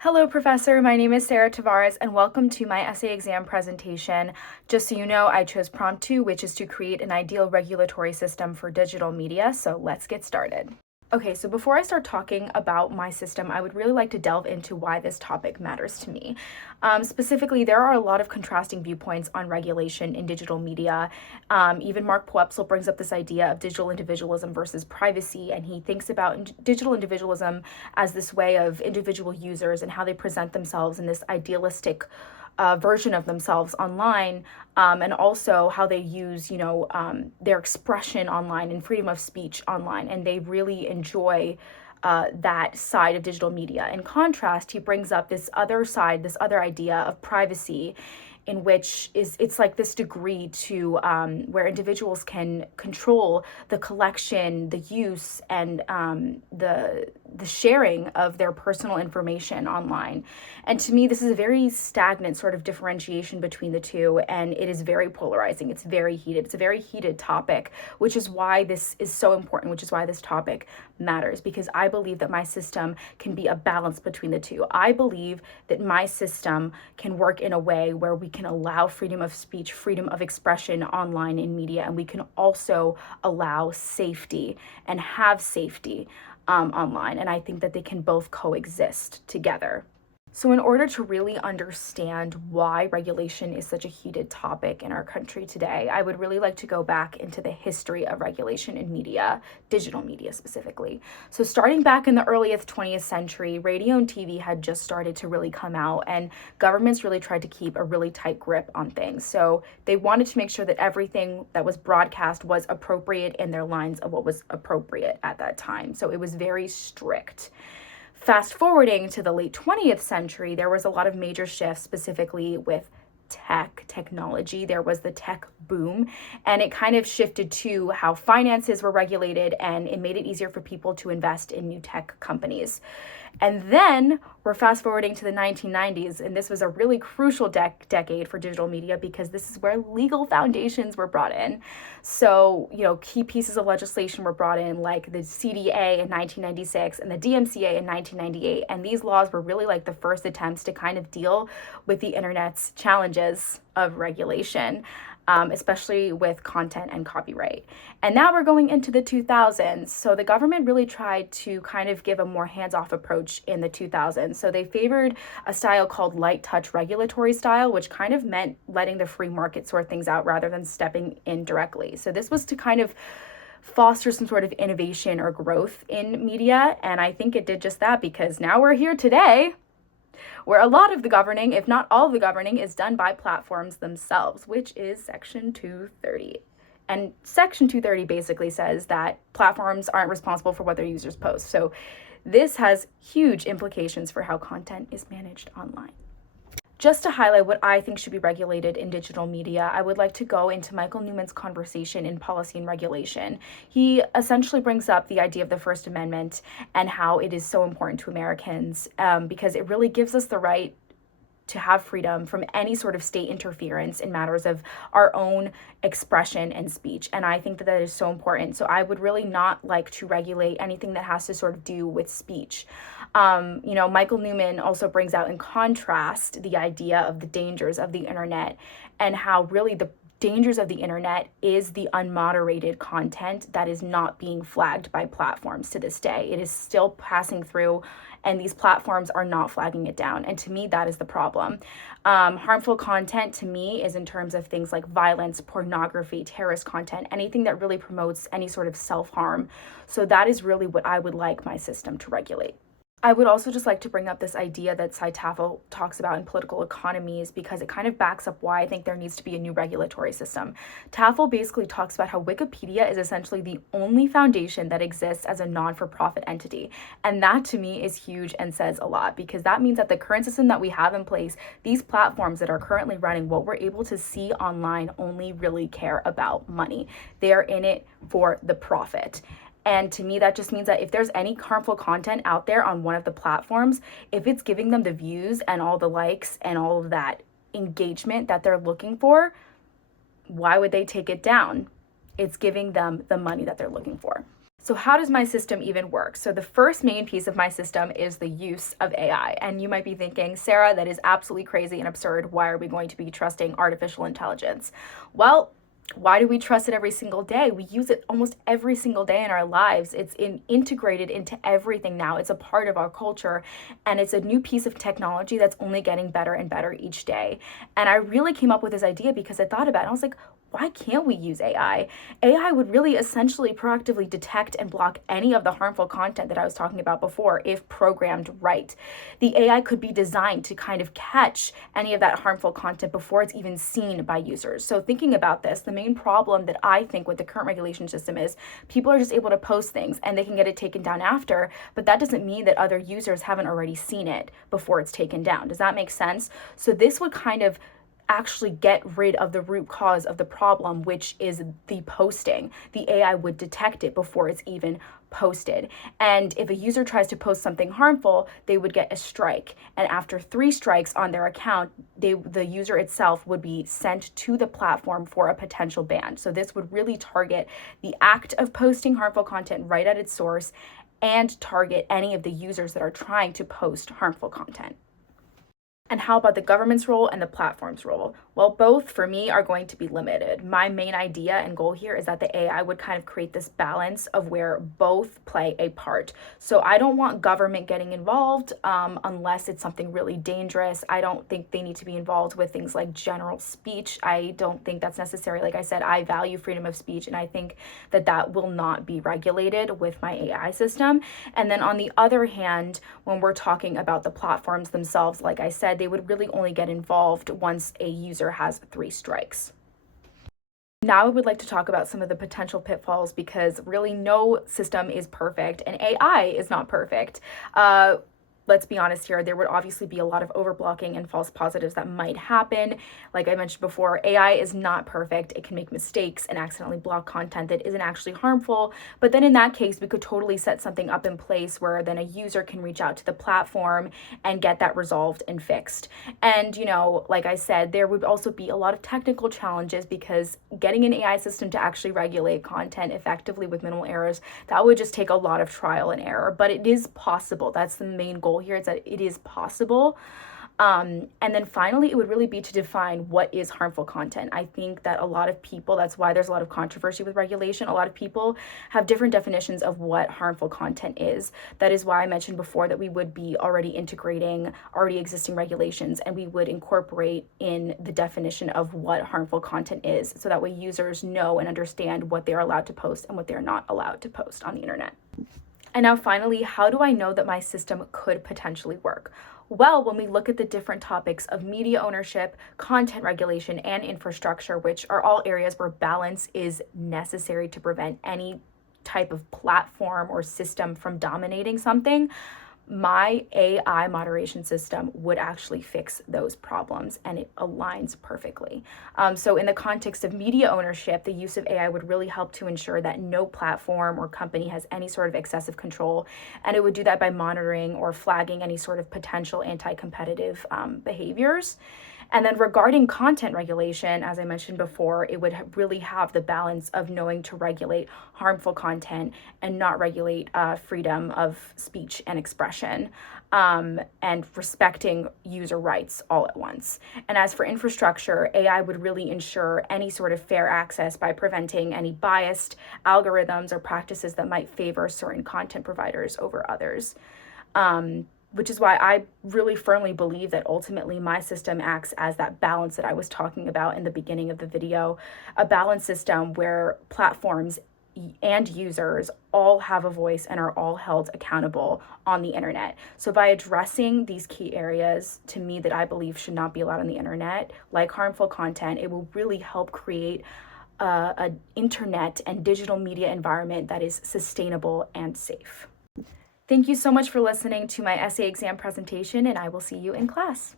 Hello, Professor. My name is Sara Tavares, and welcome to my essay exam presentation. Just so you know, I chose prompt 2, which is to create an ideal regulatory system for digital media. So let's get started. Okay, so before I start talking about my system, I would really like to delve into why this topic matters to me. Specifically, there are a lot of contrasting viewpoints on regulation in digital media. Even Mark Poepsel brings up this idea of digital individualism versus privacy, and he thinks about digital individualism as this way of individual users and how they present themselves in this idealistic version of themselves online, and also how they use, their expression online and freedom of speech online, and they really enjoy that side of digital media. In contrast, he brings up this other side, this other idea of privacy, in which it's like this degree to where individuals can control the collection, the use, and the sharing of their personal information online. And to me, this is a very stagnant sort of differentiation between the two, and it is very polarizing. It's very heated. It's a very heated topic, which is why this is so important, which is why this topic matters, because I believe that my system can be a balance between the two. I believe that my system can work in a way where we can allow freedom of speech, freedom of expression online in media, and we can also allow safety and have safety online. And I think that they can both coexist together. So, in order to really understand why regulation is such a heated topic in our country today, I would really like to go back into the history of regulation in media, digital media specifically. So, starting back in the earliest 20th century, radio and TV had just started to really come out, and governments really tried to keep a really tight grip on things. So, they wanted to make sure that everything that was broadcast was appropriate in their lines of what was appropriate at that time. So, it was very strict. Fast forwarding to the late 20th century, there was a lot of major shifts, specifically with technology. There was the tech boom, and it kind of shifted to how finances were regulated, and it made it easier for people to invest in new tech companies. And then we're fast forwarding to the 1990s, and this was a really crucial decade for digital media because this is where legal foundations were brought in. So, key pieces of legislation were brought in, like the CDA in 1996 and the DMCA in 1998. And these laws were really like the first attempts to kind of deal with the internet's challenges of regulation. Especially with content and copyright. And now we're going into the 2000s. So the government really tried to kind of give a more hands-off approach in the 2000s. So they favored a style called light touch regulatory style, which kind of meant letting the free market sort things out rather than stepping in directly. So this was to kind of foster some sort of innovation or growth in media. And I think it did just that, because now we're here today where a lot of the governing, if not all of the governing, is done by platforms themselves, which is Section 230. And Section 230 basically says that platforms aren't responsible for what their users post. So this has huge implications for how content is managed online. Just to highlight what I think should be regulated in digital media, I would like to go into Michael Newman's conversation in Policy and Regulation. He essentially brings up the idea of the First Amendment and how it is so important to Americans, because it really gives us the right to have freedom from any sort of state interference in matters of our own expression and speech. And I think that that is so important. So I would really not like to regulate anything that has to sort of do with speech. Michael Newman also brings out in contrast the idea of the dangers of the internet and how really the dangers of the internet is the unmoderated content that is not being flagged by platforms to this day. It is still passing through, and these platforms are not flagging it down. And to me, that is the problem. Harmful content to me is in terms of things like violence, pornography, terrorist content, anything that really promotes any sort of self-harm. So that is really what I would like my system to regulate. I would also just like to bring up this idea that Sara Tavares talks about in political economies, because it kind of backs up why I think there needs to be a new regulatory system. Tavares basically talks about how Wikipedia is essentially the only foundation that exists as a non-for-profit entity. And that to me is huge and says a lot, because that means that the current system that we have in place, these platforms that are currently running what we're able to see online only really care about money. They are in it for the profit. And to me, that just means that if there's any harmful content out there on one of the platforms, if it's giving them the views and all the likes and all of that engagement that they're looking for, why would they take it down? It's giving them the money that they're looking for. So how does my system even work? So the first main piece of my system is the use of AI. And you might be thinking, Sarah, that is absolutely crazy and absurd. Why are we going to be trusting artificial intelligence? Well, why do we trust it every single day? We use it almost every single day in our lives. It's integrated into everything now. It's a part of our culture, and it's a new piece of technology that's only getting better and better each day. And I really came up with this idea because I thought about it. I was like, why can't we use AI? AI would really essentially proactively detect and block any of the harmful content that I was talking about before if programmed right. The AI could be designed to kind of catch any of that harmful content before it's even seen by users. So thinking about this, the main problem that I think with the current regulation system is people are just able to post things and they can get it taken down after, but that doesn't mean that other users haven't already seen it before it's taken down. Does that make sense? So this would kind of actually get rid of the root cause of the problem, which is the posting. The AI would detect it before it's even posted. And if a user tries to post something harmful, they would get a strike. And after 3 strikes on their account, the user itself would be sent to the platform for a potential ban. So this would really target the act of posting harmful content right at its source and target any of the users that are trying to post harmful content. And how about the government's role and the platform's role? Well, both for me are going to be limited. My main idea and goal here is that the AI would kind of create this balance of where both play a part. So I don't want government getting involved unless it's something really dangerous. I don't think they need to be involved with things like general speech. I don't think that's necessary. Like I said, I value freedom of speech, and I think that that will not be regulated with my AI system. And then on the other hand, when we're talking about the platforms themselves, like I said, they would really only get involved once a user has 3 strikes. Now I would like to talk about some of the potential pitfalls because really no system is perfect and AI is not perfect. Let's be honest here, there would obviously be a lot of overblocking and false positives that might happen. Like I mentioned before, AI is not perfect. It can make mistakes and accidentally block content that isn't actually harmful. But then in that case, we could totally set something up in place where then a user can reach out to the platform and get that resolved and fixed. And, like I said, there would also be a lot of technical challenges because getting an AI system to actually regulate content effectively with minimal errors, that would just take a lot of trial and error. But it is possible. That's the main goal here, is that it is possible. And then finally, it would really be to define what is harmful content. I think that a lot of people, that's why there's a lot of controversy with regulation. A lot of people have different definitions of what harmful content is. That is why I mentioned before that we would be already integrating already existing regulations, and we would incorporate in the definition of what harmful content is, so that way users know and understand what they're allowed to post and what they're not allowed to post on the internet. And now finally, how do I know that my system could potentially work? Well, when we look at the different topics of media ownership, content regulation, and infrastructure, which are all areas where balance is necessary to prevent any type of platform or system from dominating something, my AI moderation system would actually fix those problems, and it aligns perfectly. So in the context of media ownership, the use of AI would really help to ensure that no platform or company has any sort of excessive control, and it would do that by monitoring or flagging any sort of potential anti-competitive behaviors. And then regarding content regulation, as I mentioned before, it would really have the balance of knowing to regulate harmful content and not regulate freedom of speech and expression, and respecting user rights all at once. And as for infrastructure, AI would really ensure any sort of fair access by preventing any biased algorithms or practices that might favor certain content providers over others. Which is why I really firmly believe that ultimately my system acts as that balance that I was talking about in the beginning of the video, a balance system where platforms and users all have a voice and are all held accountable on the internet. So by addressing these key areas, to me, that I believe should not be allowed on the internet, like harmful content, it will really help create an internet and digital media environment that is sustainable and safe. Thank you so much for listening to my essay exam presentation, and I will see you in class.